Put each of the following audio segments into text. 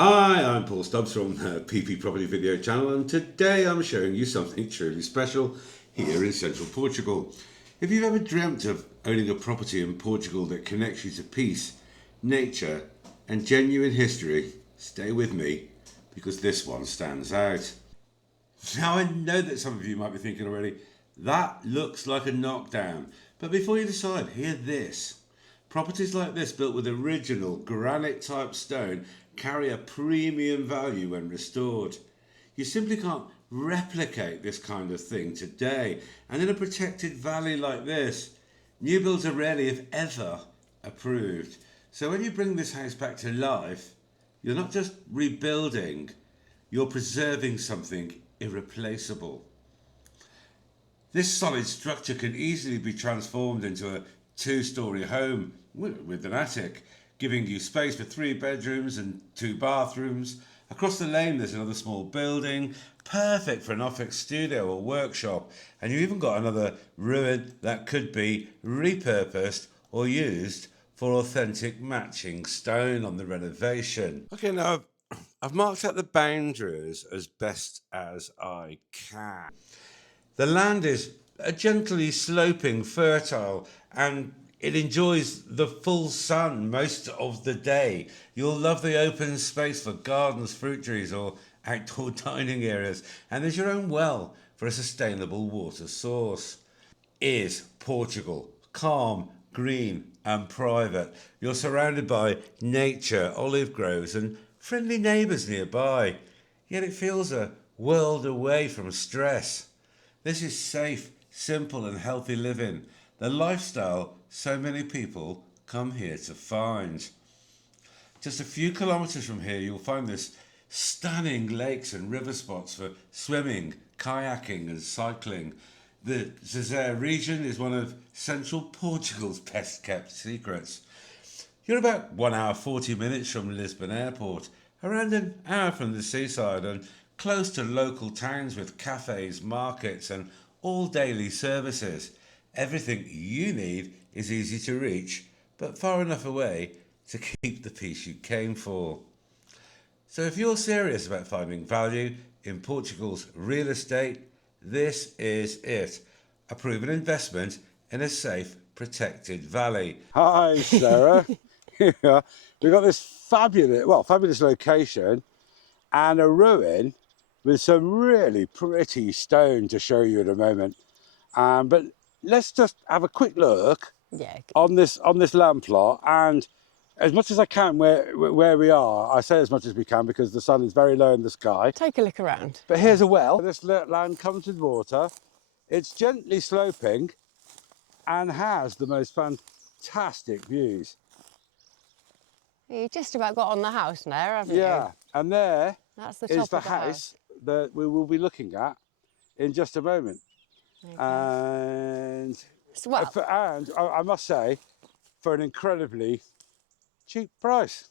Hi, I'm Paul Stubbs from the PP Property Video channel, and today I'm showing you something truly special here in Central Portugal. If you've ever dreamt of owning a property in Portugal that connects you to peace, nature and genuine history, stay with me because this one stands out. Now I know that some of you might be thinking already, that looks like a knockdown, but before you decide, hear this. Properties like this, built with original granite type stone, carry a premium value when restored. You simply can't replicate this kind of thing today, and in a protected valley like this, new builds are rarely, if ever, approved. So when you bring this house back to life, you're not just rebuilding, you're preserving something irreplaceable. This solid structure can easily be transformed into a two-storey home with an attic, giving you space for 3 bedrooms and 2 bathrooms. Across the lane there's another small building, perfect for an office studio or workshop, and you've even got another ruin that could be repurposed or used for authentic matching stone on the renovation. Okay, now I've marked out the boundaries as best as I can. The land is gently sloping, fertile, and it enjoys the full sun most of the day. You'll love the open space for gardens, fruit trees, or outdoor dining areas. And there's your own well for a sustainable water source. Is Portugal calm, green, and private? You're surrounded by nature, olive groves, and friendly neighbours nearby. Yet it feels a world away from stress. This is safe, simple and healthy living, the lifestyle so many people come here to find. Just a few kilometres from here you'll find this stunning lakes and river spots for swimming, kayaking and cycling. The Zezer region is one of Central Portugal's best kept secrets. You're about 1 hour 40 minutes from Lisbon Airport, around an hour from the seaside and close to local towns with cafes, markets and all daily services. Everything you need is easy to reach, but far enough away to keep the peace you came for. So if you're serious about finding value in Portugal's real estate, this is it. A proven investment in a safe, protected valley. Hi, Sarah. Yeah, we've got this fabulous location and a ruin with some really pretty stone to show you in a moment. But let's just have a quick look on this land plot, and as much as I can where we are, I say as much as we can because the sun is very low in the sky. Take a look around. But here's a well. This land comes with water. It's gently sloping and has the most fantastic views. You just about got on the house now, haven't you? Yeah, and there That's the is top the of the house that we will be looking at in just a moment. Okay. And I must say, for an incredibly cheap price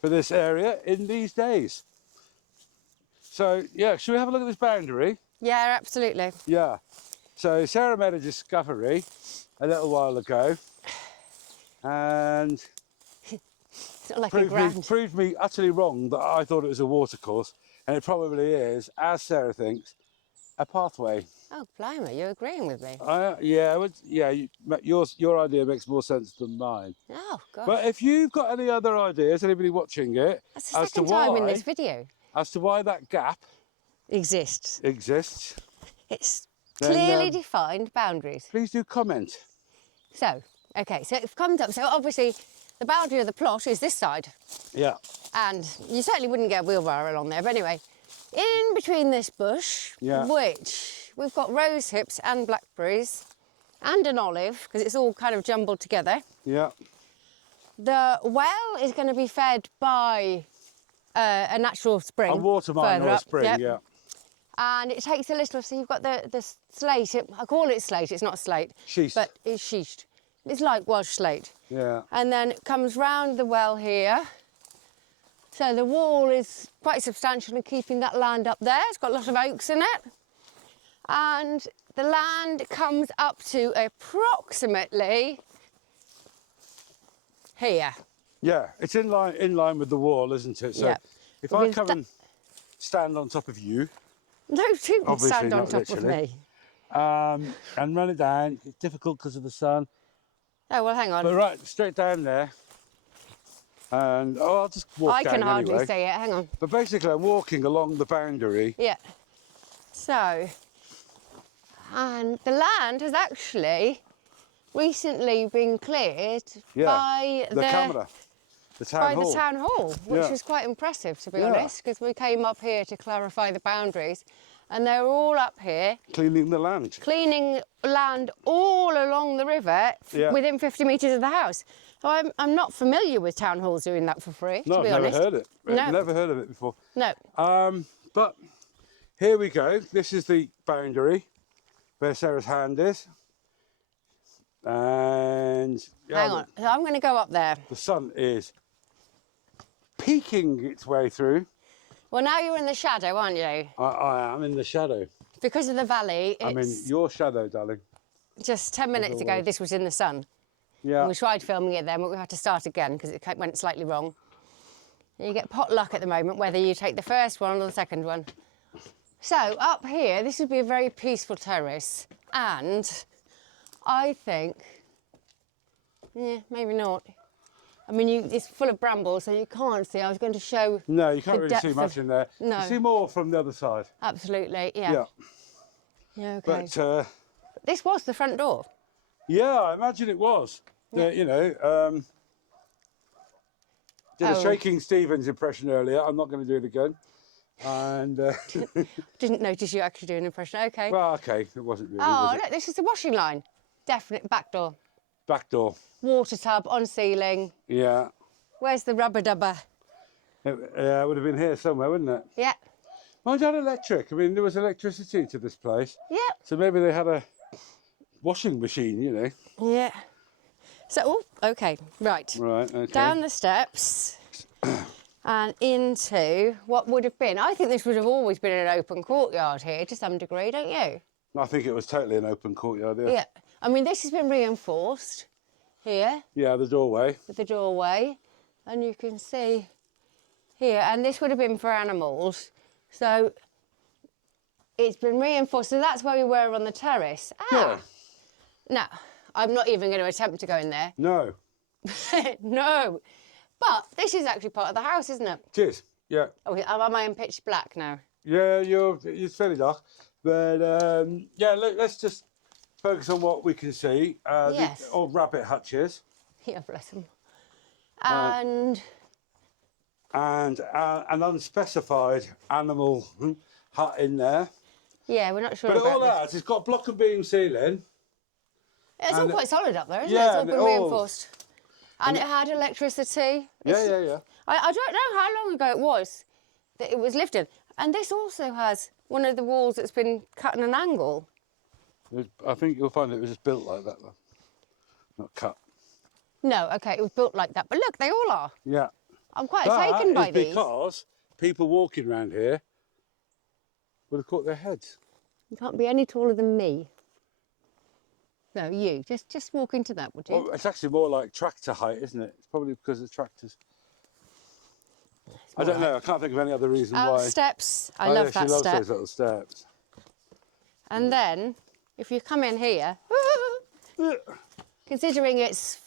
for this area in these days. So yeah, should we have a look at this boundary? Yeah, absolutely. Yeah. So Sarah made a discovery a little while ago and It's not like proved me utterly wrong that I thought it was a watercourse, and it probably is, as Sarah thinks, a pathway. Oh, blimey, you're agreeing with me. Your idea makes more sense than mine. Oh, gosh. But if you've got any other ideas, anybody watching it, That's the second time in this video. As to why that gap Exists. It's then, clearly defined boundaries. please do comment. So, okay, so it comes up. So obviously the boundary of the plot is this side. Yeah. And you certainly wouldn't get a wheelbarrow along there. But anyway, in between this bush, which we've got rose hips and blackberries and an olive, because it's all kind of jumbled together. Yeah. The well is going to be fed by a natural spring. A water mine or a spring, yeah. And it takes a little, so you've got the slate, I call it slate, it's not slate. Schist. But it's schist. It's like Welsh slate. Yeah. And then it comes round the well here. So the wall is quite substantial in keeping that land up there. It's got a lot of oaks in it. And the land comes up to approximately here. Yeah, it's in line with the wall, isn't it? So Yeah. if We I come and stand on top of you, No, two can obviously stand on not top of literally. me. And run it down, it's difficult because of the sun. Oh, well, hang on. But right, straight down there. And I'll just walk I down can hardly anyway. see it. Hang on. But basically, I'm walking along the boundary. Yeah. So, and the land has actually recently been cleared by the camera, the town hall. the town hall, which Yeah. was quite impressive, to be Yeah. honest, because we came up here to clarify the boundaries, and they were all up here Cleaning the land. cleaning land all along the river Yeah. within 50 metres of the house. So I'm not familiar with town halls doing that for free, No, to be I've honest. never heard it. No. Never heard of it before. No. But here we go. This is the boundary where Sarah's hand is. And yeah, Hang on. So I'm going to go up there. the sun is peeking its way through. Well, now you're in the shadow, aren't you? I am in the shadow. Because of the valley, I'm in it's your shadow, darling. just 10 minutes ago, this was in the sun. Yeah. We tried filming it then, but we had to start again because it went slightly wrong. You get pot luck at the moment, whether you take the first one or the second one. So up here, this would be a very peaceful terrace. And I think, yeah, maybe not. I mean, it's full of brambles, so you can't see. I was going to show. No, you can't the really see depth much in there. No. You see more from the other side. Absolutely, yeah. Yeah. Yeah, okay. But This was the front door. yeah, I imagine it was. You know, did a Shaking Stevens impression earlier. I'm not going to do it again. And Didn't notice you actually do an impression. Okay. well, okay, it wasn't really. Oh, Was it? look, this is the washing line. Definite back door. Back door. Water tub on ceiling. Yeah. Where's the rubber dubber? It would have been here somewhere, wouldn't it? Yeah. Mine's had electric. I mean, there was electricity to this place. Yeah. So maybe they had a washing machine, you know. Yeah. So, oh, okay, right. Right, okay. Down the steps and into what would have been, I think this would have always been an open courtyard here to some degree, don't you? I think it was totally an open courtyard, yeah. Yeah. I mean, this has been reinforced here Yeah, the doorway. with the doorway, and you can see here, and this would have been for animals. So it's been reinforced. So that's where we were on the terrace. Yeah. Now, I'm not even going to attempt to go in there. No. No. But this is actually part of the house, isn't it? Cheers. Yeah. Oh, am I in pitch black now? Yeah, it's fairly dark. But yeah, let's just focus on what we can see. Yes. The old rabbit hutches. Yeah, bless them. And And an unspecified animal hut in there. yeah, we're not sure But it about all this. has, it's got block and beam ceiling. It's all and quite solid up there, isn't it? yeah, It's all and been it all- reinforced. And it had electricity. Yeah. I don't know how long ago it was that it was lived in. And this also has one of the walls that's been cut at an angle. I think you'll find it was just built like that, though. Not cut. No, okay, it was built like that. But look, they all are. Yeah. I'm quite That taken by is these. because people walking around here would have caught their heads. You can't be any taller than me. No, you. Just walk into that, would you? Well, it's actually more like tractor height, isn't it? It's probably because of tractors. I don't know. I can't think of any other reason why. Steps. I Oh, love yeah, that she loves step. those little steps. And then, if you come in here, considering it's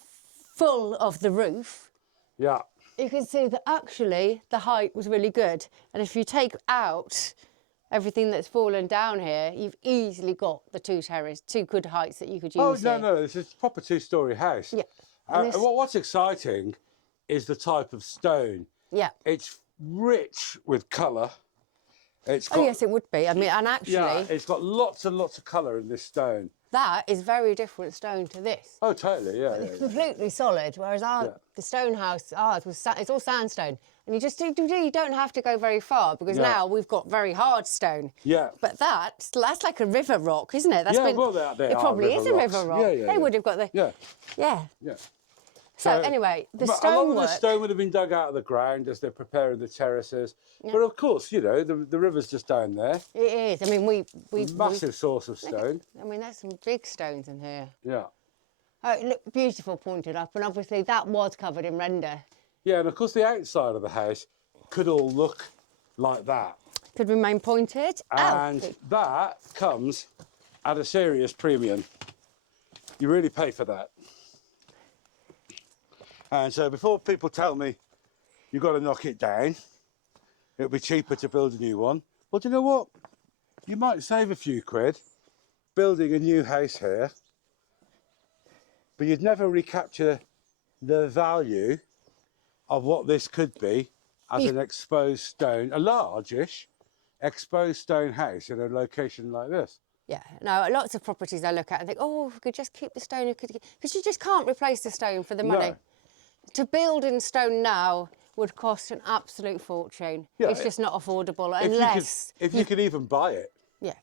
full of the roof, Yeah. you can see that actually the height was really good. And if you take out everything that's fallen down here, you've easily got the two good heights that you could use. Oh, here. no, it's a proper two-storey house. Yeah. And this- What's exciting is the type of stone. Yeah. It's rich with colour. It's got, Oh, yes, it would be. I mean, and actually, yeah, it's got lots and lots of colour in this stone. that is very different stone to this. Oh, totally, yeah. It's completely solid, whereas the stone house, ours, it's all sandstone. And you just you don't have to go very far because Yeah. now we've got very hard stone. Yeah. But that's like a river rock, isn't it? That's Yeah, well, they it are probably is a river river rocks. rock. Yeah, They would have got the... Yeah, Yeah. yeah. So anyway, the but a lot of the stonework... stone would have been dug out of the ground as they're preparing the terraces. But of course, you know, the river's just down there. It is. I mean, we Massive source of stone. I mean, there's some big stones in here. Yeah. Oh, it looked beautiful pointed up, and obviously that was covered in render. Yeah, and of course the outside of the house could all look like that. Could remain pointed. And that comes at a serious premium. You really pay for that. And so before people tell me you've got to knock it down, it'll be cheaper to build a new one. Well, do you know what? You might save a few quid building a new house here, but you'd never recapture the value of what this could be as an exposed stone, a large-ish exposed stone house in a location like this. Yeah, no, lots of properties I look at and think, oh, if we could just keep the stone, because you just can't replace the stone for the money. No. To build in stone now would cost an absolute fortune. Yeah, it's just not affordable if you could even buy it. Yeah,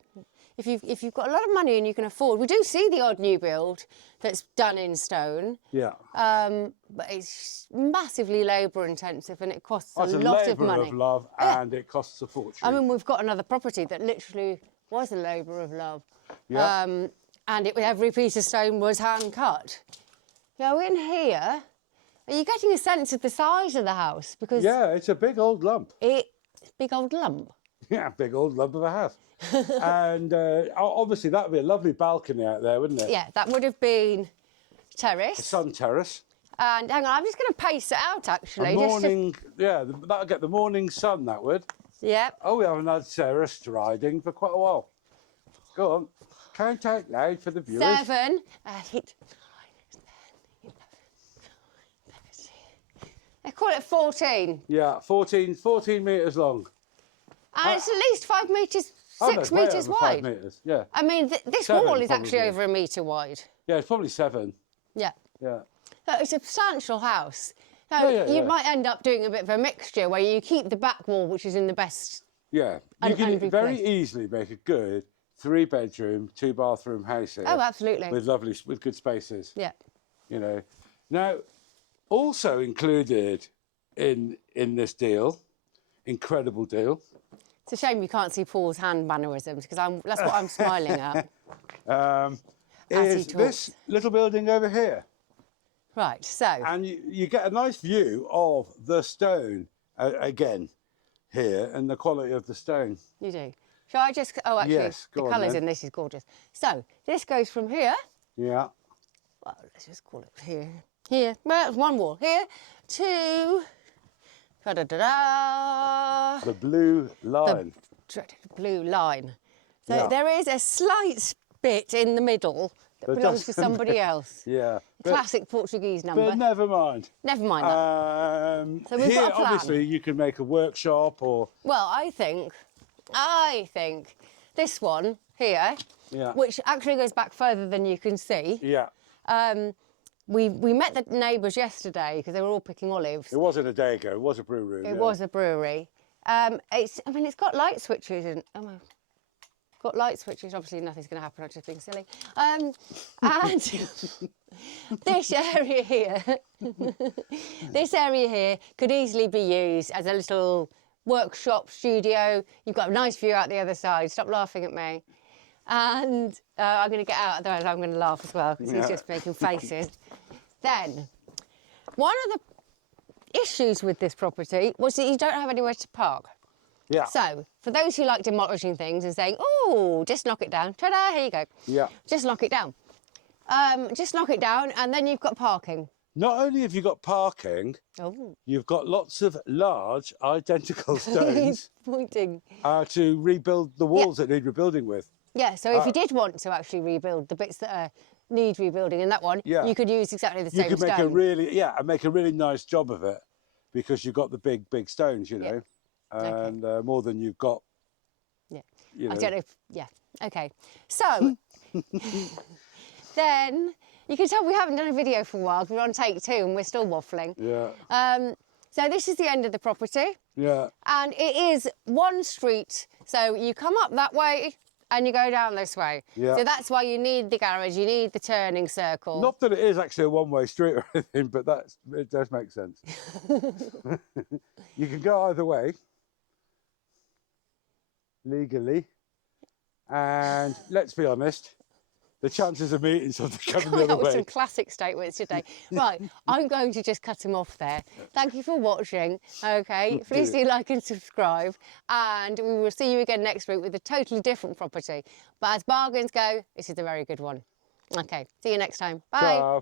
if you've got a lot of money and you can afford. We do see the odd new build that's done in stone. Yeah. But it's massively labour intensive and it costs a lot of money. Of love, and it costs a fortune. I mean, we've got another property that literally was a labour of love. Yeah. And every piece of stone was hand cut. Now in here, are you getting a sense of the size of the house? Because yeah, it's a big old lump. Big old lump. Yeah, big old lump of a house. And obviously that would be a lovely balcony out there, wouldn't it? Yeah, that would have been terrace. A sun terrace. And hang on, I'm just going to pace it out actually. A morning, yeah, that'll get the morning sun, that would. Yeah. Oh, we haven't had Sarah striding for quite a while. Go on, count out loud for the viewers. 7, 8, 9, 10, 11, 13. I call it 14. Yeah, 14 metres long. And it's at least 5 metres, 6 way metres over wide. 5 metres, yeah. I mean, this 7 wall is actually probably. over a metre wide. Yeah, it's probably 7. Yeah. Yeah. So it's a substantial house. Now, you might end up doing a bit of a mixture where you keep the back wall, which is in the best. Yeah, you can very easily make a good 3-bedroom, 2-bathroom house here. Oh, absolutely. With good spaces. Yeah. You know. Now, also included in this deal, incredible deal. It's a shame you can't see Paul's hand mannerisms because that's what I'm smiling at. Is this little building over here. Right, so. And you get a nice view of the stone again here and the quality of the stone. You do. Shall I just, oh actually, Yes, the colours in this is gorgeous. So, this goes from here, Yeah. well, let's just call it here, well, it's one wall, here, to, da-da-da-da, The blue line. the blue line. So Yeah. there is a slight bit in the middle that belongs to somebody else. Yeah. Classic Portuguese number. But never mind. Never mind that. So we've here, got a plan. obviously, you can make a workshop or... Well, I think this one here, Yeah. which actually goes back further than you can see. Yeah. We met the neighbours yesterday because they were all picking olives. It wasn't a day ago. It was a brewery. It was a brewery. It's got light switches and got light switches. Obviously, nothing's going to happen. I'm just being silly. And this area here, could easily be used as a little workshop studio. You've got a nice view out the other side. Stop laughing at me. And I'm going to get out, otherwise I'm going to laugh as well because he's just making faces. Then, one of the issues with this property was that you don't have anywhere to park. Yeah. So, for those who like demolishing things and saying, oh, just knock it down. Ta-da, here you go. Yeah. Just knock it down. Just knock it down and then you've got parking. Not only have you got parking, you've got lots of large, identical stones He's pointing. to rebuild the walls that need rebuilding with. Yeah, so if you did want to actually rebuild the bits that need rebuilding in that one, you could use exactly the same You could make stone. make a really nice job of it because you've got the big stones, you know, and more than you've got. Yeah, you know. I don't know if, okay. So, then you can tell we haven't done a video for a while because we're on take 2 and we're still waffling. Yeah. So this is the end of the property. Yeah. And it is one street. So you come up that way and you go down this way. Yeah. So that's why you need the garage, you need the turning circle. Not that it is actually a one-way street or anything, but it does make sense. You can go either way, legally, and let's be honest, the chances of meeting something coming the Coming other up with way. some classic statements today. Right, I'm going to just cut him off there. Thank you for watching. Okay, please do like and subscribe, and we will see you again next week with a totally different property. But as bargains go, this is a very good one. Okay, see you next time. Bye. Ciao.